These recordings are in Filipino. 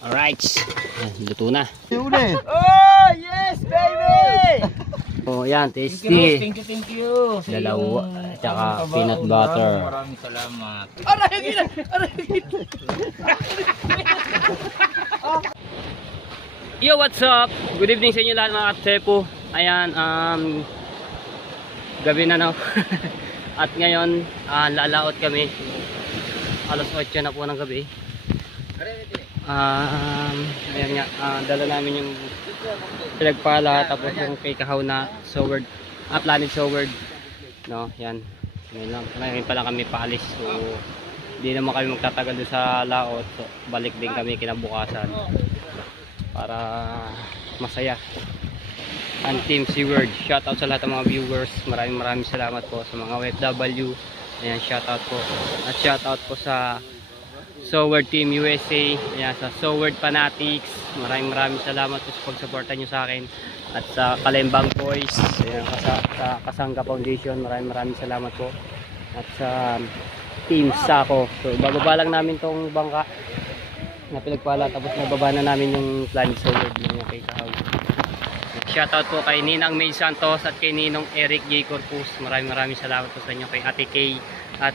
Alright. Luto na. Oh, yes, baby! Oh, yan, tasty. Thank you. Dalawa, tsaka peanut butter. Maraming salamat. Yo, what's up? Good evening sa inyo lahat mga katsepo. Ayan, gabi na no. At ngayon, lalaot kami. Alas 8 na po ng gabi. Ayan nga, dala namin yung pinagpala, tapos yung kay Kahaw na Soward, Planet Soward. No, yan. Ngayon pa lang kami paalis. So, hindi naman kami magtatagal doon sa laot. So, balik din kami kinabukasan. Para masaya ang Team Seward. Shoutout sa lahat ng mga viewers. Maraming salamat po sa mga OFW. Ayan, shoutout po. At shoutout po sa Soward Team USA. Ayan, sa Soward Fanatics. Maraming salamat po sa pagsuporta nyo sa akin. At sa Kalembang Boys. Ayan, sa Kasangga Foundation. Maraming salamat po. At sa Team Sako. So, bababa lang namin tong bangka na pinagpala, tapos nababa na namin yung Planet Soward na kay Kahaw. Shoutout po kay Ninang May Santos at kay Ninong Eric J. Corpus. Maraming salamat po sa inyo, kay Ate Kay at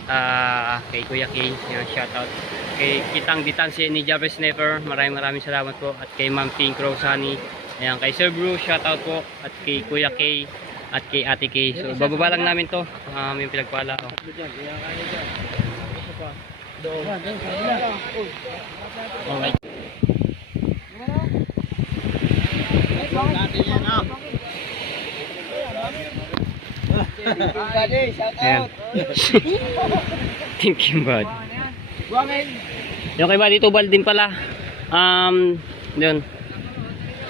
kay Kuya Kay. Shoutout kay Kitang Ditansi ni Jabber Sniper. Maraming salamat po, at kay Ma'am Pink Rosani. Ayan, kay Sir Bruce, shoutout po, at kay Kuya Kay at kay Ate Kay. So bababa lang namin to, yung pinagpala. Alright. Ayan. Thank you, bud. Yung kay Buddy Tubal din pala. Yun.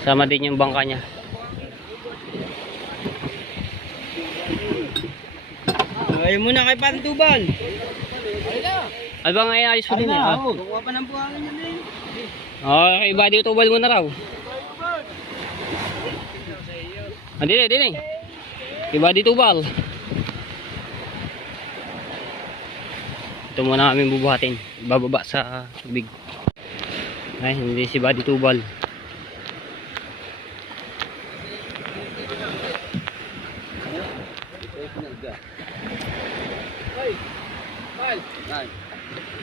Sama din yung bangka niya. Ayaw mo na kay Buddy Tubal. Ano ba nga ayos pa din niya? Kukuha pa ng buhangin niya din. Kay Buddy Tubal mo na raw. Dini. Kay Buddy Tubal. Ito muna kami bubuhatin. Bababa sa tubig. Ay, hindi si Buddy Tubal.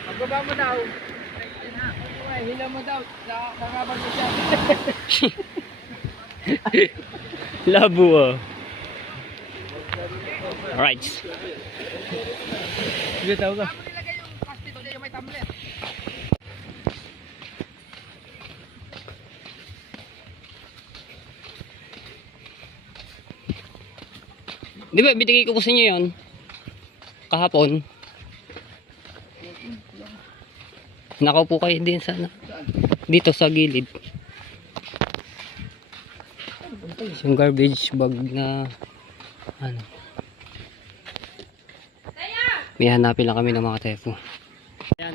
Magbaba mo daw. Hila mo daw. Kakabag mo siya. Labo ah. Alright. Sige, tao ka. Yung may tumbler. Di ba, binigay ko po sa inyo yun kahapon. Nakaupo kayo din sana dito sa gilid. Yung garbage bag na ano, may hanapin lang kami ng mga tefo. Ayan,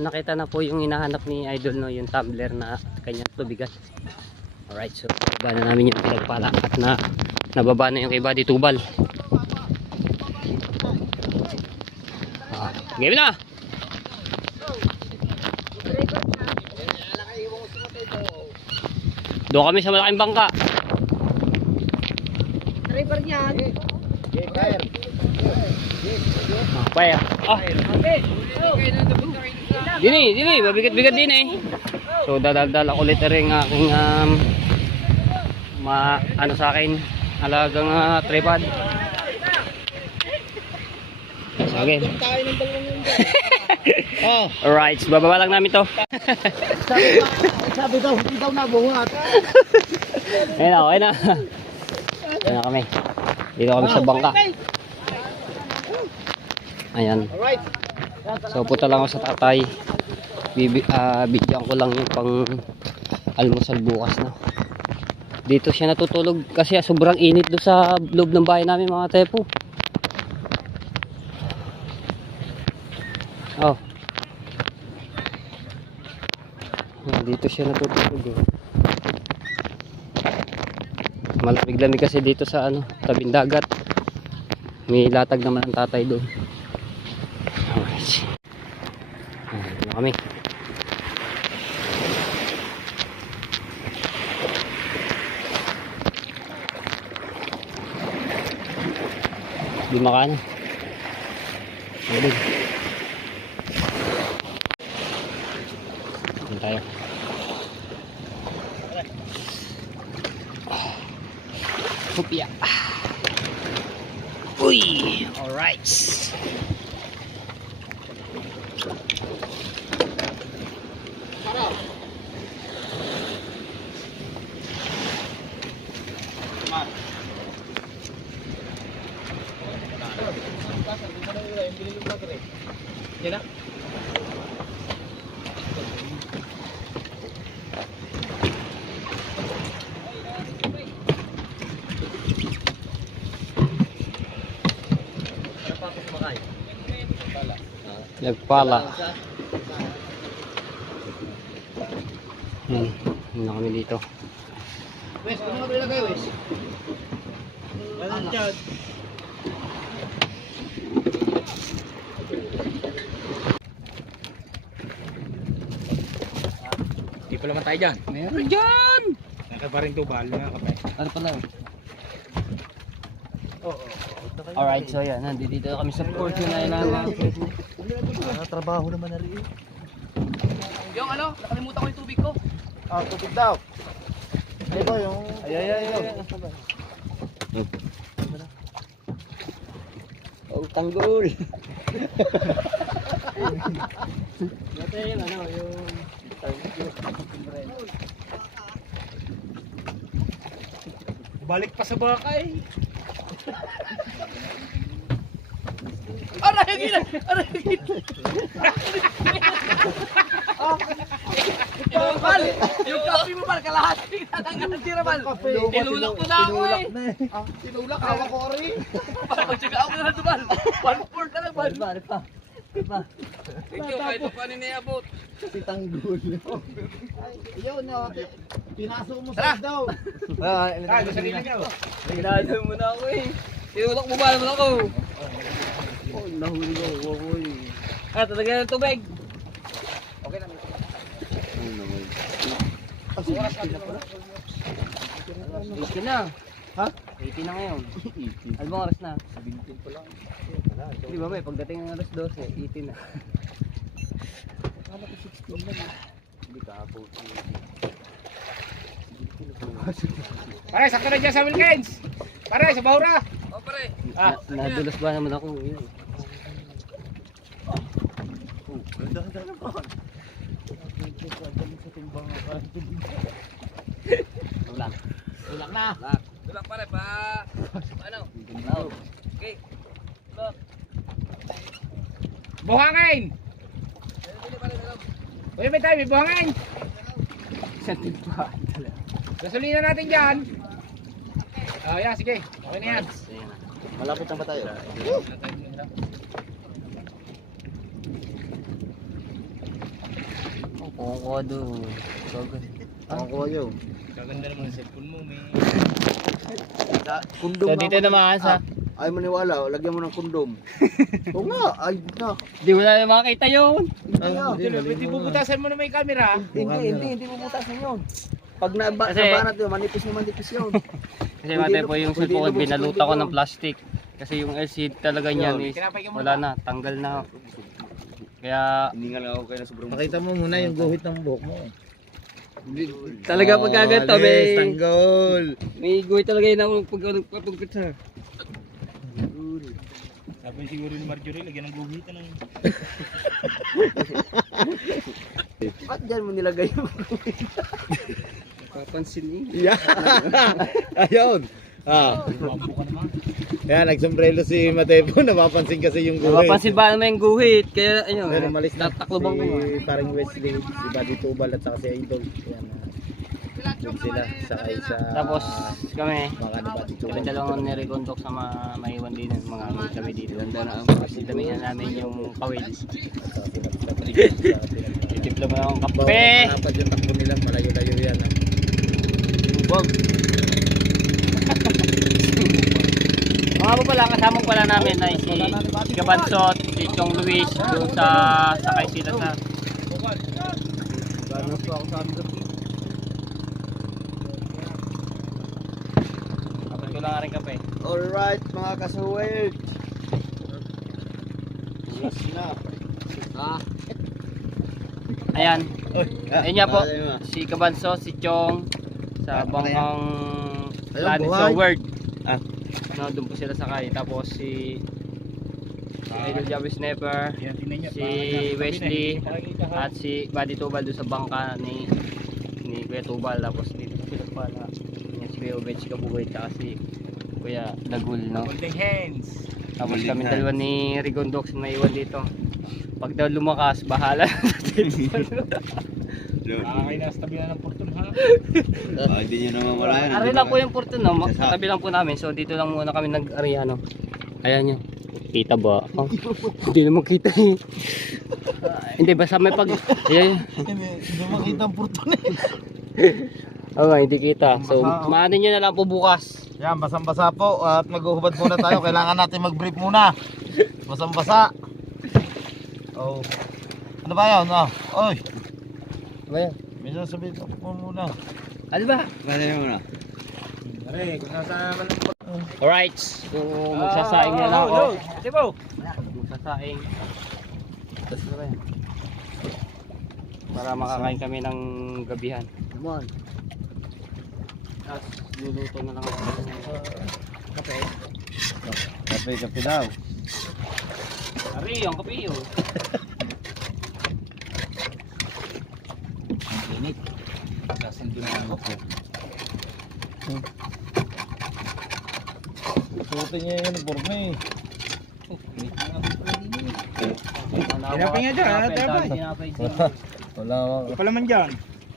nakita na po yung hinahanap ni Idol, no, yung tumbler na kanyang tubigan. Alright, so baba na namin yung pinagpala at nababa na yung kay Buddy Tubal. Game na! Doon kami sa malaking bangka. Driver niya. Paya. Dini, mabigat-bigat din eh. So dadal ulit rin aking ano sa akin, alagang tripod. Okay. Alright, so bababa lang namin to. Sabi daw, hindi daw nabungat. Ayun na. Ayun na kami. Dito kami sa bangka. Ayan. So punta lang ako sa tatay. Bigyan ko lang yung pang almusal bukas na. Dito siya natutulog kasi sobrang init doon sa loob ng bahay namin mga tepo. Dito siya natutulog. Malamig-lamig kasi dito sa tabing dagat. May latag naman ang tatay doon. Alright. Dito kami. Di makana. Ulit. Yan tayo. Hupya. Uy! Alright. Yan na. Nagpala. Yun na kami dito. Wes, kung ano ilagay, Wes? Walang dyan. Hindi pa naman tayo dyan. Meron dyan! Naka pa rin tubal, naka pa. Ano pala? Oo. Alright, so yan. Nandito kami sa Fortune Island. Trabaho naman na rin. Yung ano, nakalimutan ko yung tubig ko. Ah, tubig daw. Ay ba yung... Ay. Oh, tanggol! Dati yung ano, yung... Balik pa sa bakay. Aray, gila! Aray, gila! Yung kape mo pal, kalahati tatanggal ng tira pal. Tinulak ko na ako eh. Tinulak, hawak ko rin. Pagtsaga ako na dumal. 1/4 na lang pal. Diba? Thank you, kahit pa paano niabot. Si Tanggol. Yun, pinaso mo Tara. sa daw. Ah, gusto nila niya. Ginadal mo na ako eh. Tinulak mo ba naman ako? Oh, nahuli ko. Wahuli. Ah, talaga ng tubig. Okay na. Oras na pala. 80 na. Ha? 80 na ngayon. Ano bang oras na? 17 pa lang. Di ba may pagdating ng alas 12, 18 na. Kala ko 16 lang. Hindi ka po. Pare, sakto na dyan sa Wilkins. Pare, sa Bahura. Oh, pare. Nadulas ba naman ako? Ganda naman. Sa timbang ako. Tulak. Tulak na. Tulak pare pa. Ano? Okay. Look. Buhangin. Uy, may tayo, may buhangin. Sa timba. Gasolina natin dyan. Oh, yan, sige. Okay na yan. Malapit na ba tayo? Kokodo. Ang kuha yun. Kaganda naman ang cellphone mo, may. Kondom So dito naman sa... Ay maniwala, lagyan mo ng kondom. Oo nga, ay na. Di mo na makita yun. Pwede bubutasan mo na may camera. Hindi bubutasan yun. Pag Kasi- nabanat yun, manipis yun. Kasi mate po yung Pwede cellphone, ilubos, binaluta ko pwede ng plastic. Kasi yung LCD talaga niyan is wala na, tanggal na. Kaya Hindi nga lang ako kayo na sobrang. Pakita mo muna yung guhit ng buhok mo. talaga pagkaganto may Tanggol! may guhit talaga yun ako pag nagpapagpit sa. Sabi siguro ni Marjorie, lagyan ng guhit na ng... Ba't dyan mo nilagay yung Papansin eh. Yeah! Ayun! Bambo ka naman. Kaya nagsombrelo si Matepo, napapansin kasi yung guhit. Napapansin ba naman yung guhit? Kaya ayun, Pero malis na tatakloban ko. si parang Wesley, si Buddy Tubal at saka si Idol. Yan, yun sila sakay sa Tapos kami, mga ni Buddy kami Tubal. dalawang nirikondok sa mga maiwan din mga amig kami dito. Ganda na kasi damihan namin yung kawil. Titipla mo na akong kape. Malapad yung takbo nila, malayo-layo yan. Bubog. Mga po pala, kasama pala namin ay si Gabansot, si Chong Luis, doon sa sakay sila sa... Gano'n po ako sa amin gabi. lang aring kape. Alright mga kasuwig. Yes na. Ayan. Ayun nga po. Ayun nga. Si Kabanso, si Chong sa bangkang Ayun, Planet buhay. Forward. Ah. No, doon po sila sakay. Tapos si Idol Javi Sniper, si Wesley, at si Buddy Tubal doon sa bangka ni Kuya Tubal. Tapos dito sila pala. Yan si Kuya Obed, si Kabugoy, at si Kuya Dagul, no? Holding hands. Tapos Holding kami hands. dalawa ni Rigondox na iwan dito. Pag daw lumakas, bahala. Ay, nasa tabi na ng porton ha. Hindi nyo naman wala yan. Ari lang po yung porto, no? Katabi lang po namin. So dito lang muna kami nag-ari, ano. Ayan nyo. Kita ba? Oh, hindi naman kita eh. Hindi, basta may pag... Ayan. Hindi makita ang porton eh. Oo nga, hindi kita. So, maanin nyo na lang po bukas. Yan, basang-basa po at maghuhubad muna tayo. Kailangan natin mag-brief muna. Basang-basa. Oh. Ano ba yun? Oh. Oy, Ano ba yan? may sasabihin ko po muna. Ano ba? Pwede mo na. Pare, kung nasama ng Alright. So, magsasaing na lang ako. Sibo. Magsasaing. Tapos ano ba yan? Para makakain kami ng gabihan. Come on. Tapos, luluto na lang ako ng kape. Kape daw. Ari, yung kape yun. Ang init. Sasundo na ako po. Suotin niya yung uniforme eh. Tinapay nga dyan, tinapay. Wala ka. Palaman dyan.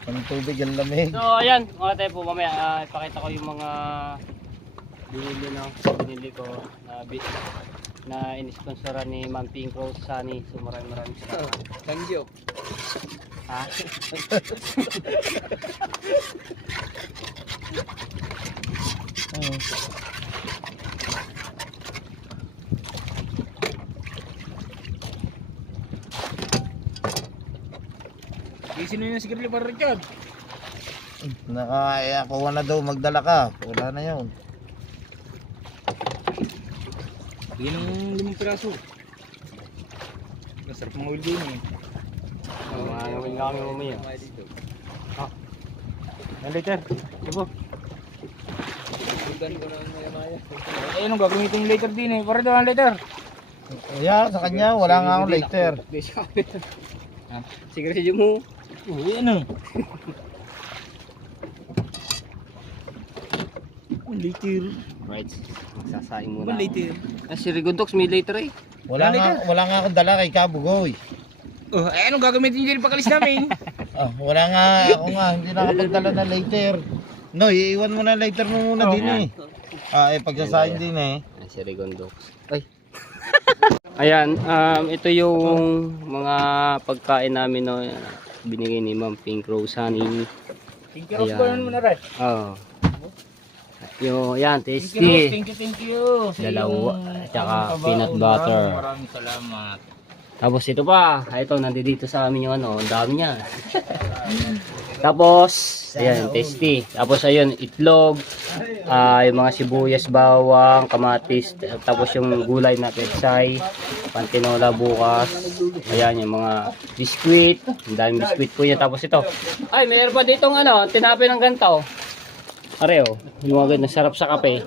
Anong tubig ang lamig. So, ayan, mga tayo po, mamaya ipakita ko yung mga binili ko na inisponsoran ni Ma'am Pink Rose Sunny. So, maraming salamat. Thank you. Ha? Sino yung sigarilyo para Richard? Kuha na daw, magdala ka. Wala na yun. Yan ang 5 piraso. Masarap mga ulit din eh. So, gawin kami mamaya. Yan later. Ibo. Tugan ko na ang maya-maya. Ayun, gagamitin yung later din eh. Para daw ang later. Yeah, sa kanya, wala nga akong later. Sigarilyo mo. Uy, ano? Later. Right, magsasaing muna. Ba later? Si Rigondox may later eh. Wala nga akong dala kay Kabugoy. Oh, anong gagamitin niyo din pagkalis namin? Wala nga, ako nga, hindi nakapagdala na later. No, iiwan mo na later mo muna din eh. Pagsasayin din eh. Si Rigondox. Ay. Ayan, ito yung mga pagkain namin, no, binigay ni Ma'am Pink Rose Honey. Thank you, Rose, gawin mo na rin. Oh. Yan, tasty. Thank you. Dalawa, tsaka peanut butter. Maraming salamat. Tapos ito pa, ito nandito sa amin yung ano, ang dami niya. Tapos, ayan, tasty. Tapos ayun, itlog, yung mga sibuyas, bawang, kamatis, tapos yung gulay na pechay, pantinola bukas. Ayan, yung mga biskwit, ang daming biskwit po niya. Tapos ito, ay, mayroon pa ditong ano, tinapay ng ganito. Areo, yung mga ganito, sarap sa kape.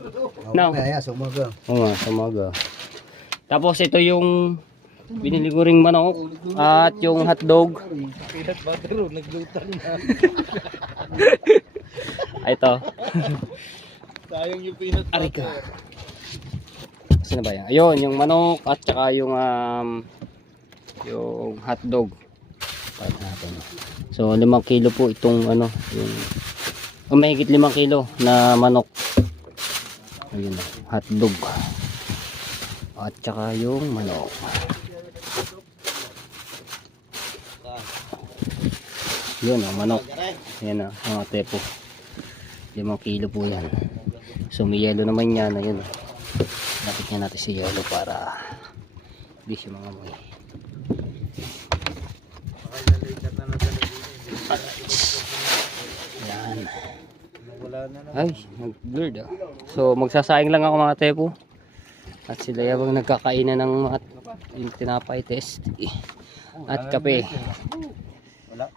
No? Kaya sa umaga. Oo nga, sa umaga. Tapos ito yung binili ko ring manok at yung hotdog. Peanut butter, naglutang na. Ito. Sayang yung peanut butter. Arika. Saan na ba yan? Ayun, yung manok at saka yung hotdog. Para natin. So 5 kilo po itong ano, yung mahigit 5 kilo na manok. Ayun, hotdog. At saka yung manok. Yun manok. Ayan mga tepo. 5 kilo po yan. So may yelo naman yan. Ayun. Lapit nga natin si yelo para hindi siya mga amoy. Yan. Wala na naman. Ay, nag-blurred ah. So, magsasaing lang ako mga tepo. At sila yung nagkakainan ng mga yung tinapay test. At kape. Wala.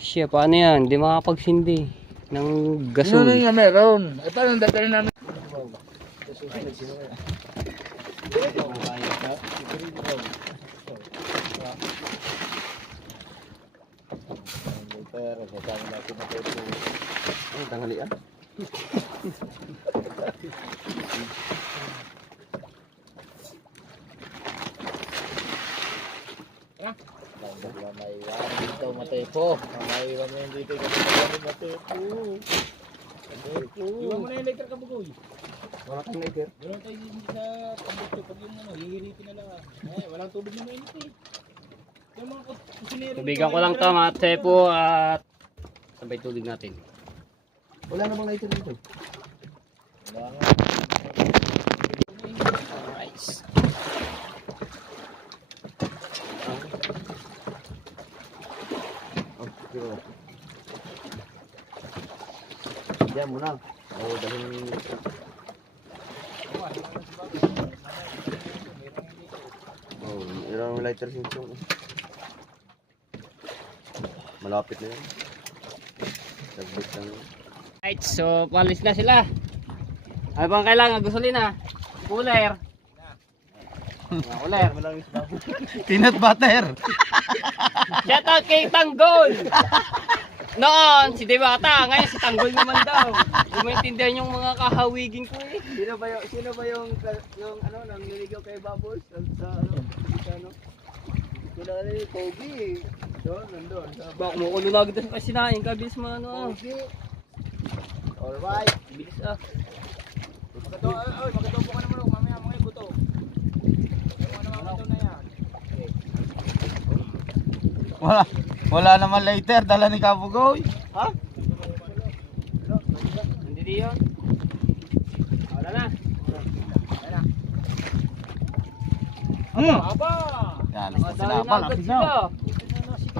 Siya, paano yan? Hindi makapagsindi ng gasol. nga meron? Eh, paano dadalhin namin? Pero kasama natin na tayo. Ano, tanghali ah? Wala maiwan dito, Matepo. Maiwan mo yung dito kasi wala Matepo. Iwan mo na yung lighter ka bugoy. Wala kang lighter. Meron tayo dito sa pambutyo. Pag yung ano, hihiritin na lang. Walang tubig na mainit eh. Yung mga kusinero. Tubigan ko lang to mga tepo at sabay tubig natin. Wala namang lighter dito. Wala nga. Nice. Oh, pero. Diyan mo na. Oh, dahil oh, ilang lighter yung malapit na yan. Sagbit lang yun. Right, so palis na sila. Ano bang kailangan? Gasolina? Cooler? Mga cooler. Peanut butter. Shout out kay Tanggol! Noon, si Debata. Ngayon si Tanggol naman daw. Hindi maintindihan yung mga kahawigin ko eh. Sino ba yung ano nang niligaw kay Bubbles sa ano? Wala na yung Pogi. Doon, nandun. Baka kumukulo na agad kasi sinain ka. Bilis mo ano. Pogi. Alright. Bilis ah. Magkatopo ka naman. Mamaya mga buto. Na yan. Wala naman lighter. Dala ni Kabugoy. Ha? Hindi yun. Wala na. Aba! Alis na sila. Lasigaw.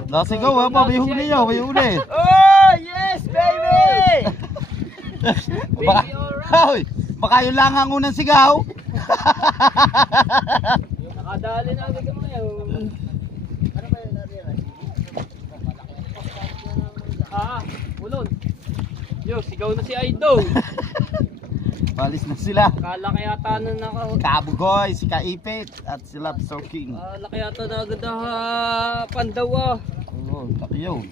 Lasigaw ha pa. May huli niyo. May huli. Oh, yes, baby! Baka yun lang ang unang sigaw. Nakadali na agad mo yun. Ano ba yung nariyan? Ulon. Yo, sigaw na si Idol. Balis na sila. Kala kaya na naka... Kabugoy, si Kaipit, at si Love Soaking. Kala kaya na agad pandaw ah. Oo, laki yun.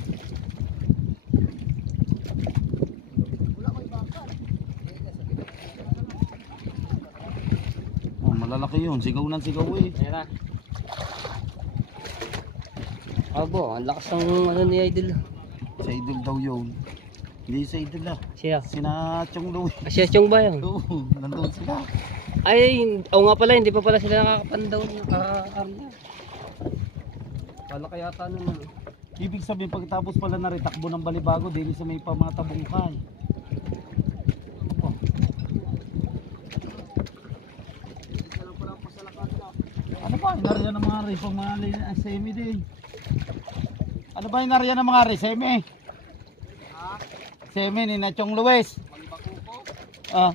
Oh, malalaki yun. Sigaw ng sigaw eh. Ayan na. Abo, ang lakas ng ano ni Idol. Sa idol daw yun. Hindi sa idol ah. Siya. Sina Chong Louie. Siya siyang ba yun? Oo, nandun sila. Ay, oo nga pala, hindi pa pala sila nakakapandaw. Naka-arma. Kala kaya na. Ibig sabihin pagkatapos pala na rin takbo ng Balibago, dili sa may pamatabungkay. Oh. Ano ba? Inariyan ng mga rin pang mga semi din. Ano ba inariyan ng mga rin? Semi? Semi ni Nachong Luis. Ah.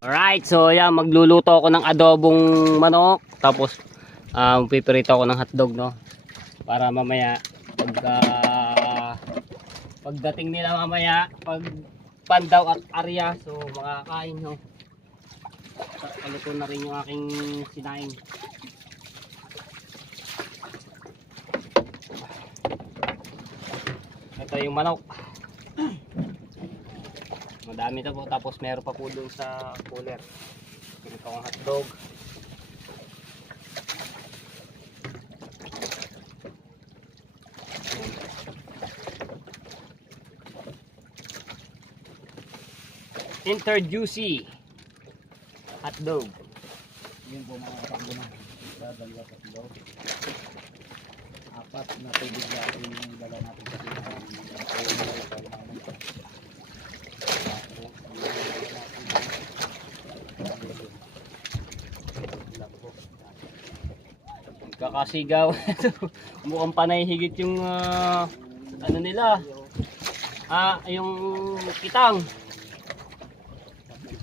Alright, so yan, magluluto ako ng adobong manok. Tapos, pipirito ako ng hotdog, no? Para mamaya, pagdating nila mamaya, pag pandaw at arya, so makakain, no? Kaluto na rin yung aking sinaing. Ito yung manok. Madami na po, tapos meron pa po dun sa cooler. Ito ang hotdog. Juicy hotdog. Yun po mga kapagbo na. Dalawa tatlo. Apat na tubig natin yung dala natin sa Kakasigaw. Mukhang panay higit yung ano nila, yung kitang.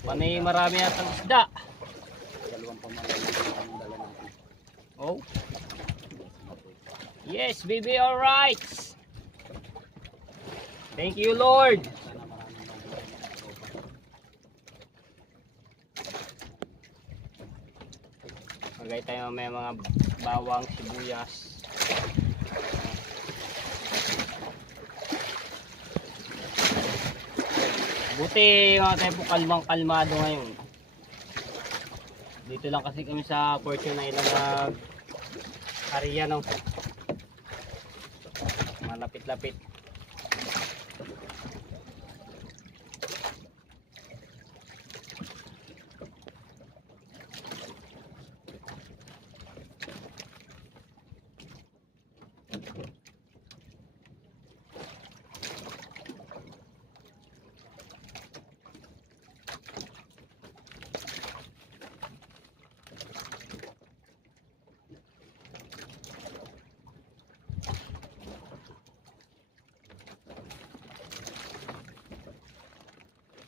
Panay marami atang isda. Oh. Yes, baby, all right. Thank you, Lord. Magay tayo may mga bawang, sibuyas. Buti mga tayo po kalmang-kalmado ngayon. Dito lang kasi kami sa Fortune Island na area, no. Malapit-lapit.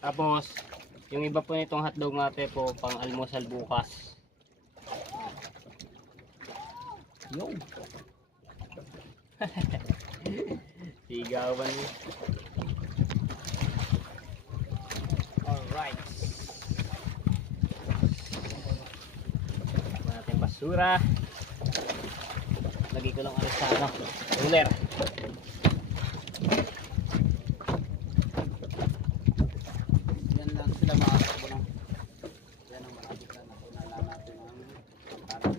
Tapos, yung iba po nitong hotdog natin po pang almusal bukas. Yo. Sigawan mo. Alright. Ito natin basura. Lagi ko lang alis sa ano, ruler. Yan lang sila makakasabo ng yan ang malapit lang ako na lang natin ang parang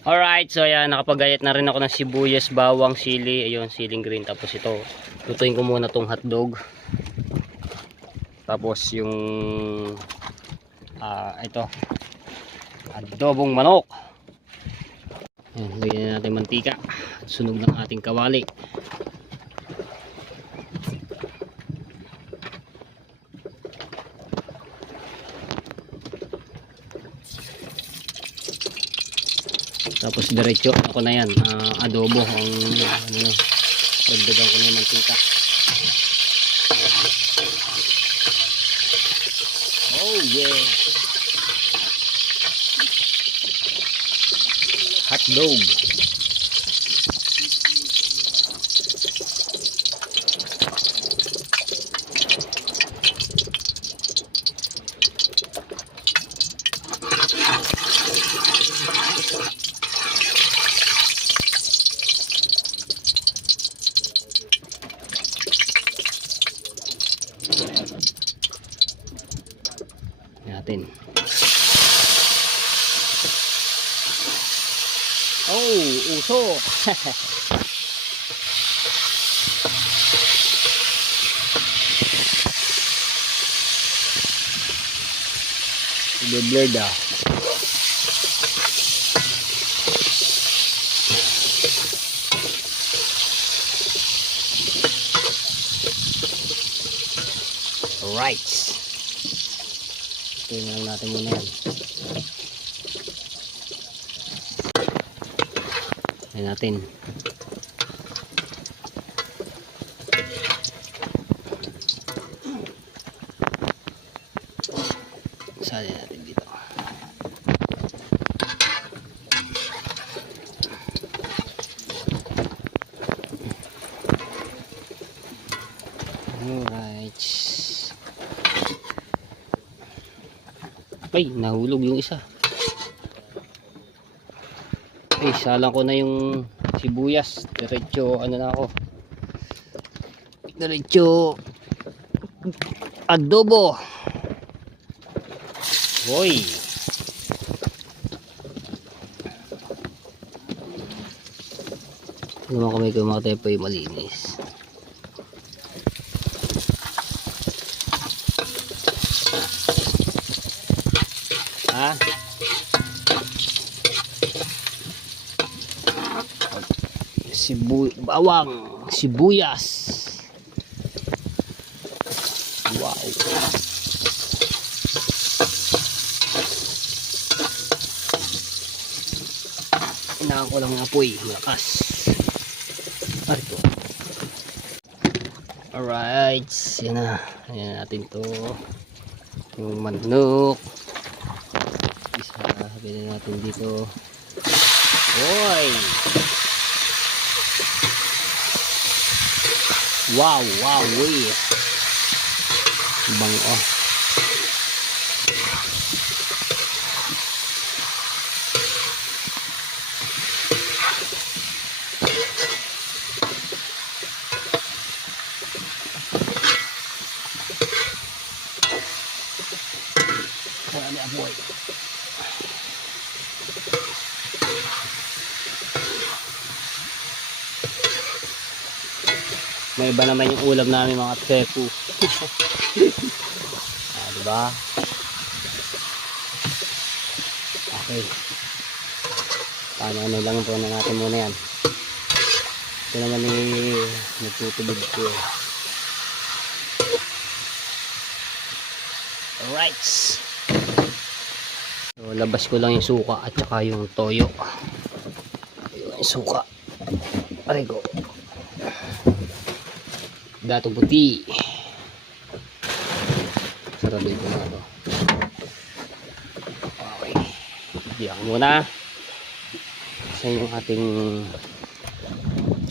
Alright, so ayan, nakapagayat na rin ako ng sibuyas, bawang, sili, ayun, siling green. Tapos ito, lutuin ko muna tong hotdog. Tapos yung ito, adobong manok. Ayan, lagyan na natin mantika at sunog ng ating kawali. Tapos diretso ako na yan, adobo ang ano, dagdagan ko na yung mantika. Oh yeah, hot dog. Natin. Oh, usok. Blurred ah. Alright. Ito na lang natin muna yan. Ayan natin. Salin natin dito. Alright. Ay, nahulog yung isa. Ay, salang ko na yung sibuyas. Diretso, ano na ako. Diretso adobo. Hoy. Naman kamay ko mga tepoy malinis. Ha? bawang, sibuyas. Wow. Kailangan ko lang ng apoy, malakas. Arito. Alright, yan na. Ayan natin to. Yung manok. Isa, bilhin natin dito. Oy! Wow, wow, uy. Bango. Marami apoy. May iba naman yung ulam namin mga tepu. Diba? Okay. Ano lang po na natin muna yan. Ito naman yung nagtutubig ko. Alright. So, labas ko lang yung suka at saka yung toyo. Yung suka. Aray ko. Dato puti. Sarado ko na ito. Okay. Diyan muna. Kasi yung ating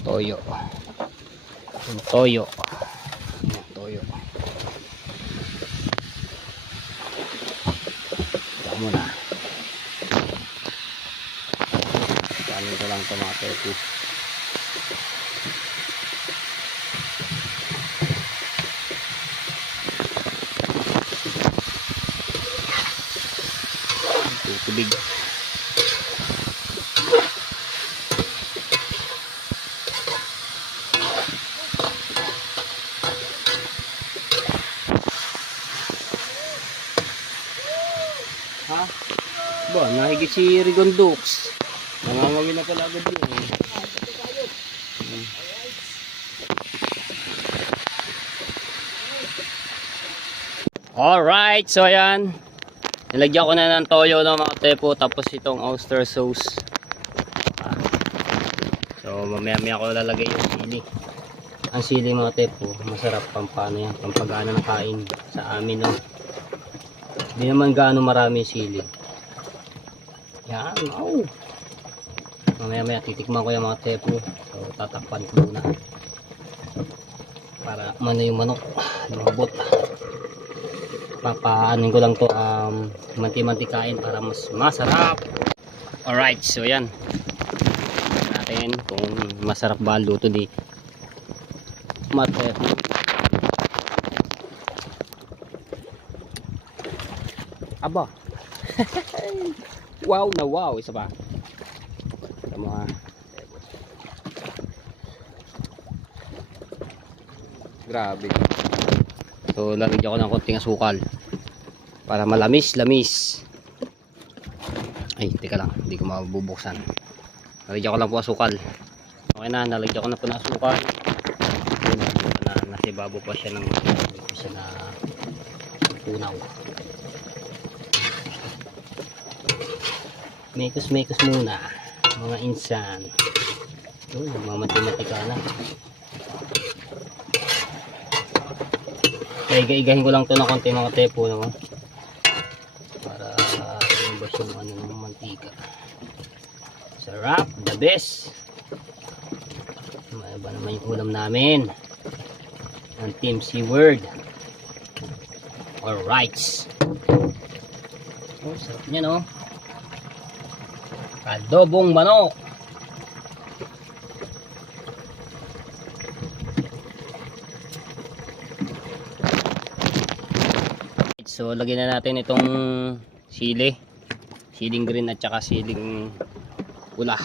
toyo. Yung toyo. Yung toyo. Diyan muna. Kanin ko lang ito mga tepu. Tubig. Ha? Ba, nahigit si Rigondux. Nangangawin na pala agad yun. Alright, so ayan. Nilagyan ko na ng toyo ng mga tepo, tapos itong oyster sauce. So mamaya ko lalagay yung sili. Ang sili mga tepo, masarap pampano yan, pampagana ng kain sa amin, no. Hindi naman gaano marami sili. Yan, oh. Mamaya titikman ko yung mga tepo. So tatakpan ko muna para umano yung manok, lumabot. Papaanin ko lang to manti-mantikain para mas masarap. Alright, so yan natin kung masarap ba luto di matepo. Aba. Wow na wow, isa pa. Ito mo ha. Grabe. So lalagyan ko ng konting asukal para malamis-lamis. Ay, teka lang, hindi ko mabubuksan. Nalagyan ko lang po asukal. Okay na, nalagyan ko na po ng asukal. Nasa ibabo pa siya ng tunaw. Mekos-mekos muna mga insan. Mamati-matika na. Iga-igahin ko lang to ng konti mga tepo, no? Para lumabas yung ano ng mantika. Sarap, the best. May iba naman yung ulam namin ng Team Seaward. Alright. Oh, sarap niya, no? Adobong manok. So lagyan na natin itong siling green at saka siling pula.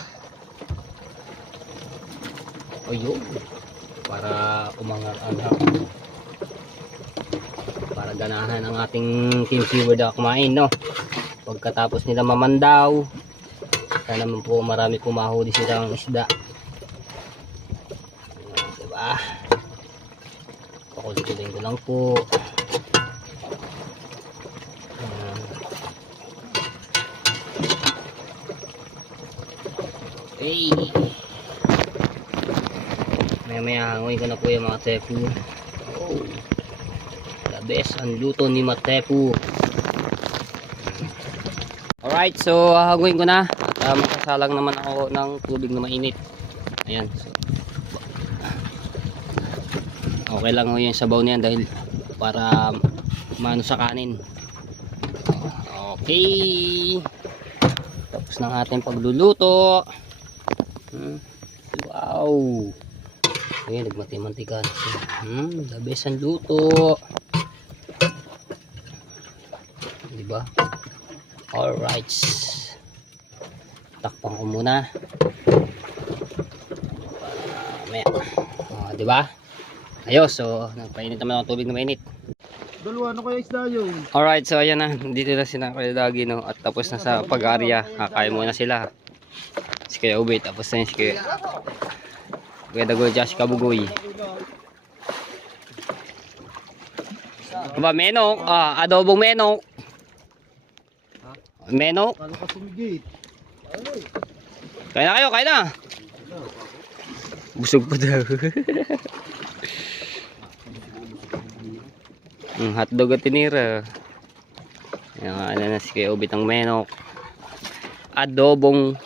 Ayun, para umangat-anghang, para ganahan ang ating Team Seaward na kumain, no? Pagkatapos nila mamandaw, sana naman po marami pumahuli silang isda. Diba? Pakulitin ko lang po. Ayan. Okay. Maya hangoy ko na po yung mga tepu. Oh. The best ang luto ni Matepu. Alright, so hahanguin ko na. At magsasalang naman ako ng tubig na mainit. Ayan. So, okay lang ho yung sabaw niyan dahil para mano sa kanin. Okay. Tapos ng ating pagluluto. Wow. Ayan, nagmati-mantika na siya. The best ang luto. Diba? Alright. Takpan ko muna. Maya. Diba? Ayos. So, nagpainit naman ako tubig na mainit. Dalawa, ano kaya isda yun? Alright, so ayan na. Dito na sila kay Dagi, no? At tapos na sa pag-area. Kakain muna sila. Si Kuya Ube, tapos na yun si Kuya Dagoy, si Kabugoy. Aba, menok. Adobong menok. Menok. Kala ka sumigit. Kain na kayo, kain na. Busog po daw. Hotdog at tinira. Ayan, ano na si Kuya Ube ng menok. Adobong.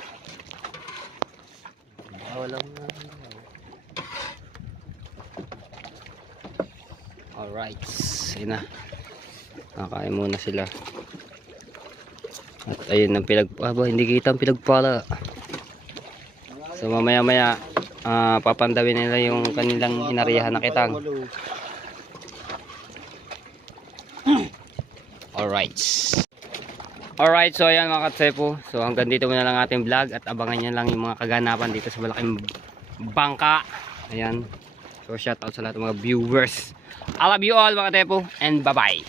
Alright, ayun na. Nakain muna sila. At ayun ang hindi kita ang pinagpala. So mamaya maya papandawin nila yung kanilang inariyahan na kitang. Alright. Alright, so ayan mga katsepo. So hanggang dito muna lang ating vlog at abangan nyo lang yung mga kaganapan dito sa malaking bangka. Ayan. So shout out sa lahat ng mga viewers. I love you all mga tepo and bye bye.